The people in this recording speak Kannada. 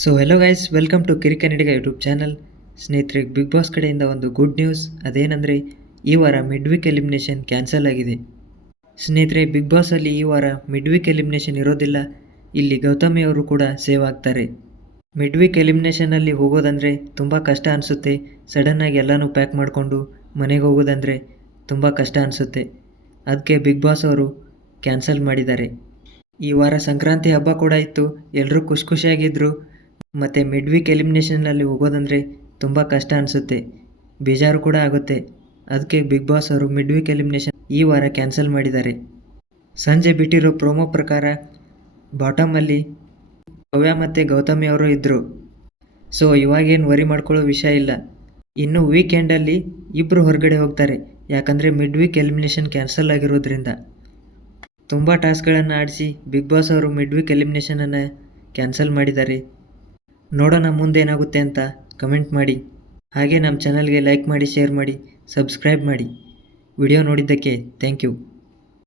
So hello guys, welcome to Kirikannadiga YouTube channel. ಸ್ನೇಹಿತರೆ, ಬಿಗ್ ಬಾಸ್ ಕಡೆಯಿಂದ ಒಂದು ಗುಡ್ ನ್ಯೂಸ್. ಅದೇನೆಂದರೆ, ಈ ವಾರ ಮಿಡ್ ವೀಕ್ ಎಲಿಮಿನೇಷನ್ ಕ್ಯಾನ್ಸಲ್ ಆಗಿದೆ. ಸ್ನೇಹಿತರೆ, ಬಿಗ್ ಬಾಸಲ್ಲಿ ಈ ವಾರ ಮಿಡ್ ವೀಕ್ ಎಲಿಮಿನೇಷನ್ ಇರೋದಿಲ್ಲ. ಇಲ್ಲಿ ಗೌತಮಿ ಅವರು ಕೂಡ ಸೇವ್ ಆಗ್ತಾರೆ. ಮಿಡ್ ವೀಕ್ ಎಲಿಮಿನೇಷನಲ್ಲಿ ಹೋಗೋದಂದರೆ ತುಂಬ ಕಷ್ಟ ಅನಿಸುತ್ತೆ. ಸಡನ್ನಾಗಿ ಎಲ್ಲನೂ ಪ್ಯಾಕ್ ಮಾಡಿಕೊಂಡು ಮನೆಗೆ ಹೋಗೋದಂದರೆ ತುಂಬ ಕಷ್ಟ ಅನಿಸುತ್ತೆ. ಅದಕ್ಕೆ ಬಿಗ್ ಬಾಸ್ ಅವರು ಕ್ಯಾನ್ಸಲ್ ಮಾಡಿದ್ದಾರೆ. ಈ ವಾರ ಸಂಕ್ರಾಂತಿ ಹಬ್ಬ ಕೂಡ ಇತ್ತು. ಎಲ್ಲರೂ ಖುಷಿಯಾಗಿದ್ದರು. ಮತ್ತು ಮಿಡ್ ವೀಕ್ ಎಲಿಮಿನೇಷನ್ನಲ್ಲಿ ಹೋಗೋದಂದರೆ ತುಂಬ ಕಷ್ಟ ಅನಿಸುತ್ತೆ, ಬೇಜಾರು ಕೂಡ ಆಗುತ್ತೆ. ಅದಕ್ಕೆ ಬಿಗ್ ಬಾಸ್ ಅವರು ಮಿಡ್ ವೀಕ್ ಎಲಿಮಿನೇಷನ್ ಈ ವಾರ ಕ್ಯಾನ್ಸಲ್ ಮಾಡಿದ್ದಾರೆ. ಸಂಜೆ ಬಿಟ್ಟಿರೋ ಪ್ರೋಮೋ ಪ್ರಕಾರ ಬಾಟಮಲ್ಲಿ ಭವ್ಯ ಮತ್ತು ಗೌತಮಿ ಅವರು ಇದ್ದರು. ಸೊ ಇವಾಗೇನು ವರಿ ಮಾಡ್ಕೊಳ್ಳೋ ವಿಷಯ ಇಲ್ಲ. ಇನ್ನು ವೀಕೆಂಡಲ್ಲಿ ಇಬ್ಬರು ಹೊರಗಡೆ ಹೋಗ್ತಾರೆ. ಯಾಕಂದರೆ ಮಿಡ್ ವೀಕ್ ಎಲಿಮಿನೇಷನ್ ಕ್ಯಾನ್ಸಲ್ ಆಗಿರೋದ್ರಿಂದ ತುಂಬ ಟಾಸ್ಕ್ಗಳನ್ನು ಆಡಿಸಿ ಬಿಗ್ ಬಾಸ್ ಅವರು ಮಿಡ್ ವೀಕ್ ಎಲಿಮಿನೇಷನನ್ನು ಕ್ಯಾನ್ಸಲ್ ಮಾಡಿದ್ದಾರೆ. ನೋಡೋಣ ಮುಂದೇನಾಗುತ್ತೆ ಅಂತ ಕಮೆಂಟ್ ಮಾಡಿ. ಹಾಗೆ ನಮ್ಮ ಚಾನಲ್ಗೆ ಲೈಕ್ ಮಾಡಿ, ಶೇರ್ ಮಾಡಿ, ಸಬ್ಸ್ಕ್ರೈಬ್ ಮಾಡಿ. ವಿಡಿಯೋ ನೋಡಿದ್ದಕ್ಕೆ ಥ್ಯಾಂಕ್ ಯು.